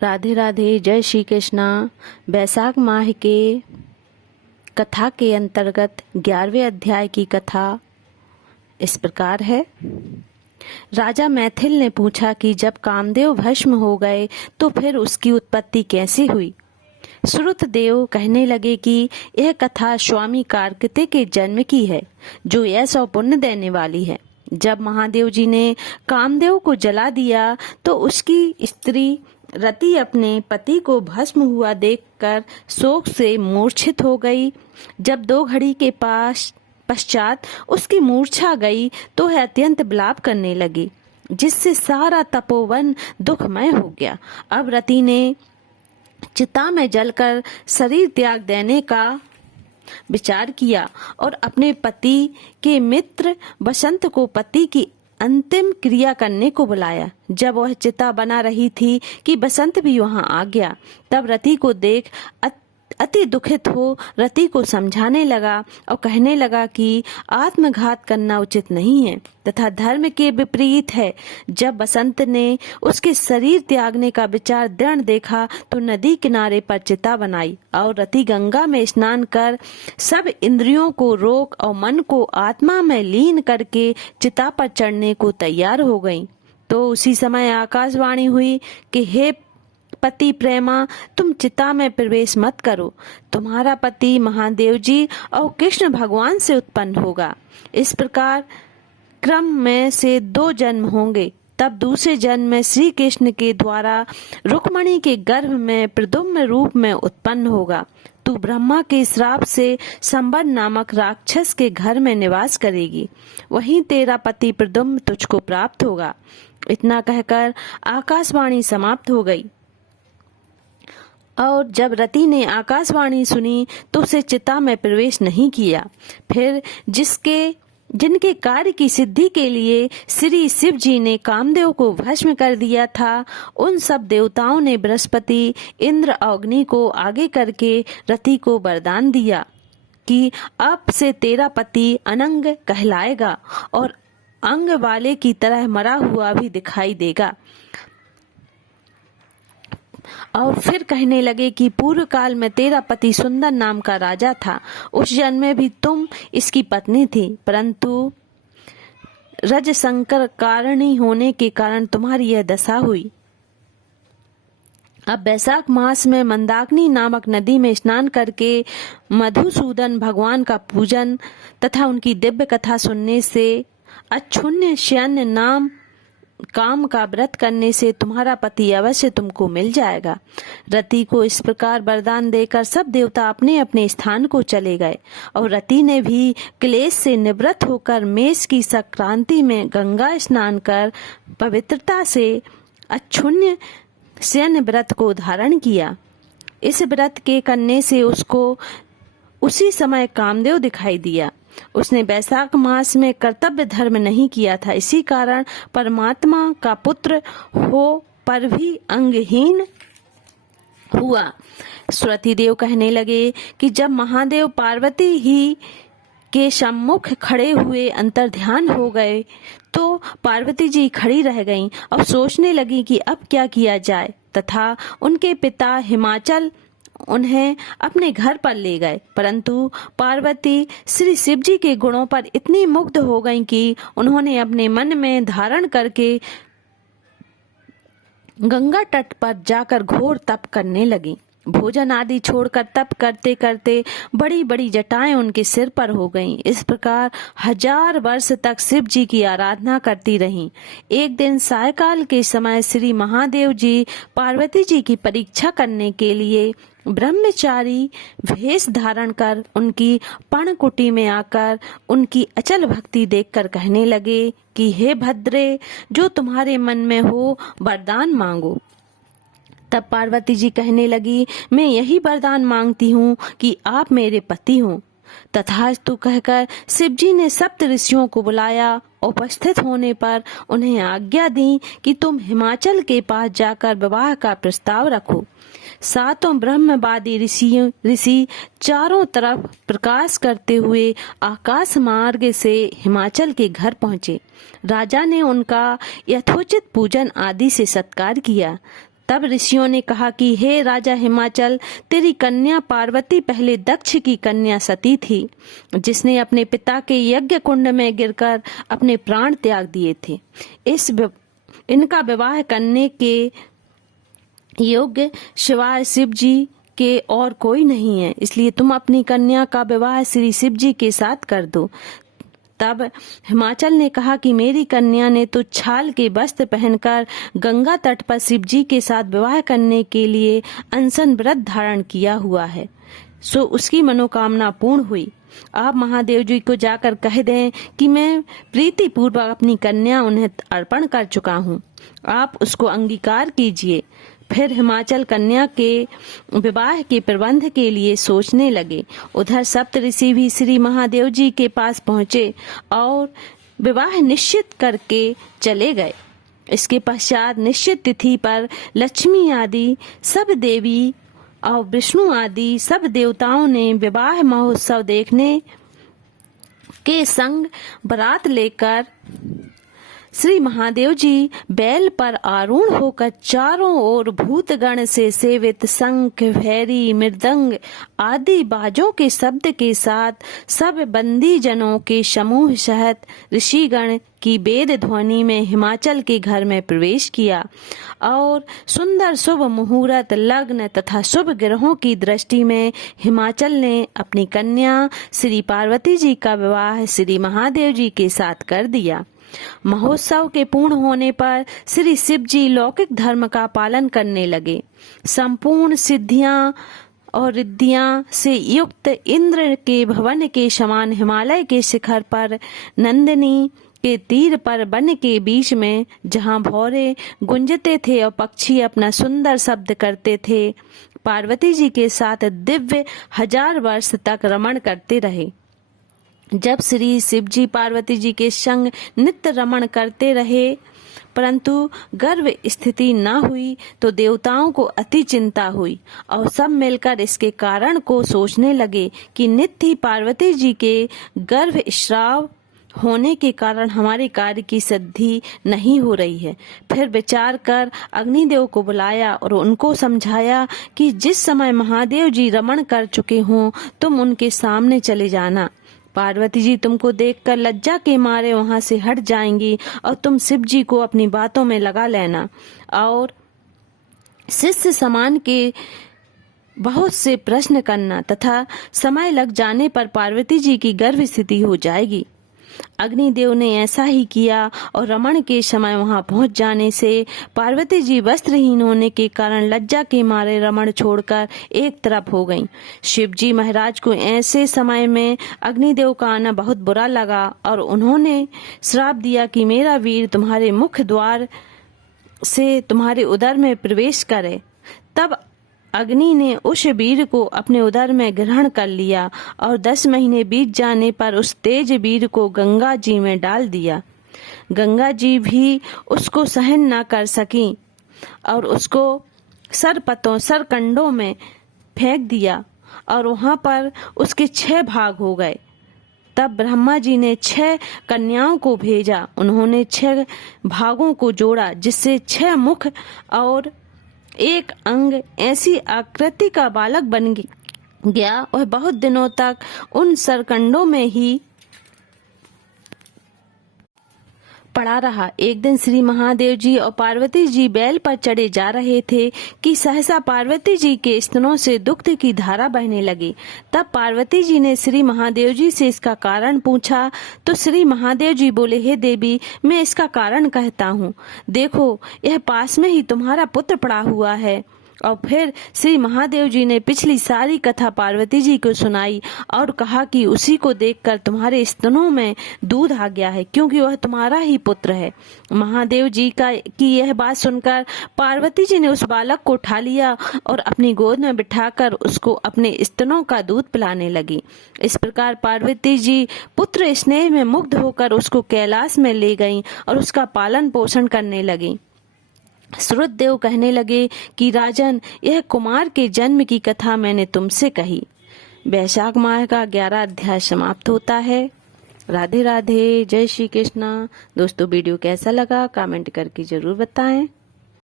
राधे राधे। जय श्री कृष्णा। बैसाख माह के कथा के अंतर्गत 11वें अध्याय की कथा इस प्रकार है। राजा मैथिल ने पूछा कि जब कामदेव भस्म हो गए तो फिर उसकी उत्पत्ति कैसे हुई। श्रुतदेव कहने लगे कि यह कथा स्वामी कार्तिकेय के जन्म की है, जो यश और पुण्य देने वाली है। जब महादेव जी ने कामदेव को जला दिया तो उसकी स्त्री रति अपने पति को भस्म हुआ देखकर शोक से मूर्छित हो गई। जब 2 घड़ी के पश्चात उसकी मूर्छा गई तो वह अत्यंत विलाप करने लगी, जिससे सारा तपोवन दुखमय हो गया। अब रति ने चिता में जलकर शरीर त्याग देने का विचार किया और अपने पति के मित्र बसंत को पति की अंतिम क्रिया करने को बुलाया। जब वह चिता बना रही थी कि बसंत भी वहां आ गया। तब रति को देख अति दुखित हो रति को समझाने लगा और कहने लगा कि आत्मघात करना उचित नहीं है तथा धर्म के विपरीत है। जब बसंत ने उसके शरीर त्यागने का विचार दृढ़ देखा तो नदी किनारे पर चिता बनाई और रति गंगा में स्नान कर सब इंद्रियों को रोक और मन को आत्मा में लीन करके चिता पर चढ़ने को तैयार हो गई। तो उसी समय आकाशवाणी हुई कि हे पति प्रेमा, तुम चिता में प्रवेश मत करो। तुम्हारा पति महादेव जी और कृष्ण भगवान से उत्पन्न होगा। इस प्रकार क्रम में से 2 जन्म होंगे। तब दूसरे जन्म में श्री कृष्ण के द्वारा रुक्मणी के गर्भ में प्रद्युम्न रूप में उत्पन्न होगा। तू ब्रह्मा के श्राप से संबर नामक राक्षस के घर में निवास करेगी। वहीं तेरा पति प्रद्युम्न तुझको प्राप्त होगा। इतना कहकर आकाशवाणी समाप्त हो गई। और जब रति ने आकाशवाणी सुनी तो उसे चिता में प्रवेश नहीं किया। फिर जिनके कार्य की सिद्धि के लिए श्री शिव जी ने कामदेव को भस्म कर दिया था, उन सब देवताओं ने बृहस्पति, इंद्र, अग्नि को आगे करके रति को वरदान दिया कि अब से तेरा पति अनंग कहलाएगा और अंग वाले की तरह मरा हुआ भी दिखाई देगा। और फिर कहने लगे कि पूर्व काल में तेरा पति सुंदर नाम का राजा था। उस जन्म में भी तुम इसकी पत्नी थी, परंतु रज संकर कारणी होने के कारण तुम्हारी यह दशा हुई। अब बैसाख मास में मंदाकिनी नामक नदी में स्नान करके मधुसूदन भगवान का पूजन तथा उनकी दिव्य कथा सुनने से, अच्छुन्य शयन नाम काम का व्रत करने से तुम्हारा पति अवश्य तुमको मिल जाएगा। रति को इस प्रकार वरदान देकर सब देवता अपने अपने स्थान को चले गए और रति ने भी क्लेश से निवृत्त होकर मेष की संक्रांति में गंगा स्नान कर पवित्रता से अच्छुन्य शयन व्रत को धारण किया। इस व्रत के करने से उसको उसी समय कामदेव दिखाई दिया। उसने बैसाख मास में कर्तव्य धर्म नहीं किया था, इसी कारण परमात्मा का पुत्र हो पर भी अंगहीन हुआ। श्रुतिदेव कहने लगे कि जब महादेव पार्वती ही के सम्मुख खड़े हुए अंतर्ध्यान हो गए तो पार्वती जी खड़ी रह गईं और सोचने लगी कि अब क्या किया जाए, तथा उनके पिता हिमाचल उन्हें अपने घर पर ले गए। परंतु पार्वती श्री शिव जी के गुणों पर इतनी मुग्ध हो गईं कि उन्होंने अपने मन में धारण करके गंगा तट पर जाकर घोर तप करने लगी। भोजन आदि छोड़कर तप करते करते बड़ी बड़ी जटाएं उनके सिर पर हो गईं। इस प्रकार 1000 वर्ष तक शिव जी की आराधना करती रहीं। एक दिन सायकाल के समय श्री महादेव जी पार्वती जी की परीक्षा करने के लिए ब्रह्मचारी वेश धारण कर उनकी पर्णकुटी में आकर उनकी अचल भक्ति देखकर कहने लगे कि हे भद्रे, जो तुम्हारे मन में हो वरदान मांगो। तब पार्वती जी कहने लगी, मैं यही वरदान मांगती हूँ कि आप मेरे पति हों। तथास्तु कहकर शिव जी ने सप्त ऋषियों को बुलाया। उपस्थित होने पर उन्हें आज्ञा दी कि तुम हिमाचल के पास जाकर विवाह का प्रस्ताव रखो। 7 ब्रह्मवादी ऋषि चारों तरफ प्रकाश करते हुए आकाश मार्ग से हिमाचल के घर पहुँचे। राजा ने उनका यथोचित पूजन आदि से सत्कार किया तब ऋषियों ने कहा कि हे राजा हिमाचल, तेरी कन्या पार्वती पहले दक्ष की कन्या सती थी, जिसने अपने पिता के यज्ञ कुंड में गिरकर अपने प्राण त्याग दिए थे। इनका विवाह करने के योग्य शिवाय शिव जी के और कोई नहीं है, इसलिए तुम अपनी कन्या का विवाह श्री शिव जी के साथ कर दो। तब हिमाचल ने कहा कि मेरी कन्या ने तो छाल के वस्त्र पहनकर गंगा तट पर शिव जी के साथ विवाह करने के लिए अनशन व्रत धारण किया हुआ है, सो उसकी मनोकामना पूर्ण हुई। आप महादेव जी को जाकर कह दें कि मैं प्रीति पूर्वक अपनी कन्या उन्हें अर्पण कर चुका हूँ, आप उसको अंगीकार कीजिए। फिर हिमाचल कन्या के विवाह के प्रबंध के लिए सोचने लगे। उधर सप्त ऋषि भी श्री महादेव जी के पास पहुँचे और विवाह निश्चित करके चले गए। इसके पश्चात निश्चित तिथि पर लक्ष्मी आदि सब देवी और विष्णु आदि सब देवताओं ने विवाह महोत्सव देखने के संग बारात लेकर श्री महादेव जी बैल पर आरूढ़ होकर चारों ओर भूतगण से सेवित शंख, भैरी, मृदंग आदि बाजों के शब्द के साथ सब बंदी जनों के समूह सहित ऋषिगण की वेद ध्वनि में हिमाचल के घर में प्रवेश किया और सुंदर शुभ मुहूर्त, लग्न तथा शुभ ग्रहों की दृष्टि में हिमाचल ने अपनी कन्या श्री पार्वती जी का विवाह श्री महादेव जी के साथ कर दिया। महोत्सव के पूर्ण होने पर श्री शिव जी लौकिक धर्म का पालन करने लगे। संपूर्ण सिद्धियां और रिद्धियां से युक्त इंद्र के भवन के समान हिमालय के शिखर पर नंदिनी के तीर पर वन के बीच में, जहां भौरे गुंजते थे और पक्षी अपना सुंदर शब्द करते थे, पार्वती जी के साथ दिव्य 1000 वर्ष तक रमण करते रहे। जब श्री शिव जी पार्वती जी के संग नित्य रमण करते रहे परंतु गर्भ स्थिति न हुई तो देवताओं को अति चिंता हुई और सब मिलकर इसके कारण को सोचने लगे कि नित्य ही पार्वती जी के गर्भ स्राव होने के कारण हमारे कार्य की सिद्धि नहीं हो रही है। फिर विचार कर अग्निदेव को बुलाया और उनको समझाया कि जिस समय महादेव जी रमण कर चुके हों तुम उनके सामने चले जाना। पार्वती जी तुमको देखकर लज्जा के मारे वहां से हट जाएंगी और तुम शिव जी को अपनी बातों में लगा लेना और शिष्य समान के बहुत से प्रश्न करना तथा समय लग जाने पर पार्वती जी की गर्भ स्थिति हो जाएगी। अग्निदेव ने ऐसा ही किया और रमण के समय वहां पहुंच जाने से पार्वती जी वस्त्रहीन होने के कारण लज्जा के मारे रमण छोड़कर एक तरफ हो गईं। शिव जी महाराज को ऐसे समय में अग्निदेव का आना बहुत बुरा लगा और उन्होंने श्राप दिया कि मेरा वीर तुम्हारे मुख्य द्वार से तुम्हारे उदर में प्रवेश करे। तब अग्नि ने उस वीर को अपने उदर में ग्रहण कर लिया और 10 महीने बीत जाने पर उस तेज वीर को गंगा जी में डाल दिया। गंगा जी भी उसको सहन न कर सकी और उसको सरकंडों में फेंक दिया और वहां पर उसके 6 भाग हो गए। तब ब्रह्मा जी ने 6 कन्याओं को भेजा। उन्होंने 6 भागों को जोड़ा जिससे 6 मुख और 1 अंग ऐसी आकृति का बालक बन गया और बहुत दिनों तक उन सरकंडों में ही पड़ा रहा। एक दिन श्री महादेव जी और पार्वती जी बैल पर चढ़े जा रहे थे कि सहसा पार्वती जी के स्तनों से दुग्ध की धारा बहने लगी। तब पार्वती जी ने श्री महादेव जी से इसका कारण पूछा तो श्री महादेव जी बोले, हे देवी, मैं इसका कारण कहता हूँ। देखो, यह पास में ही तुम्हारा पुत्र पड़ा हुआ है। और फिर श्री महादेव जी ने पिछली सारी कथा पार्वती जी को सुनाई और कहा कि उसी को देखकर तुम्हारे स्तनों में दूध आ गया है, क्योंकि वह तुम्हारा ही पुत्र है। महादेव जी की यह बात सुनकर पार्वती जी ने उस बालक को उठा लिया और अपनी गोद में बिठाकर उसको अपने स्तनों का दूध पिलाने लगी। इस प्रकार पार्वती जी पुत्र स्नेह में मुग्ध होकर उसको कैलाश में ले गईं और उसका पालन पोषण करने लगी। श्रुतदेव कहने लगे कि राजन, यह कुमार के जन्म की कथा मैंने तुमसे कही। वैशाख माह का 11 अध्याय समाप्त होता है। राधे राधे, जय श्री कृष्णा। दोस्तों, वीडियो कैसा लगा कमेंट करके जरूर बताएं।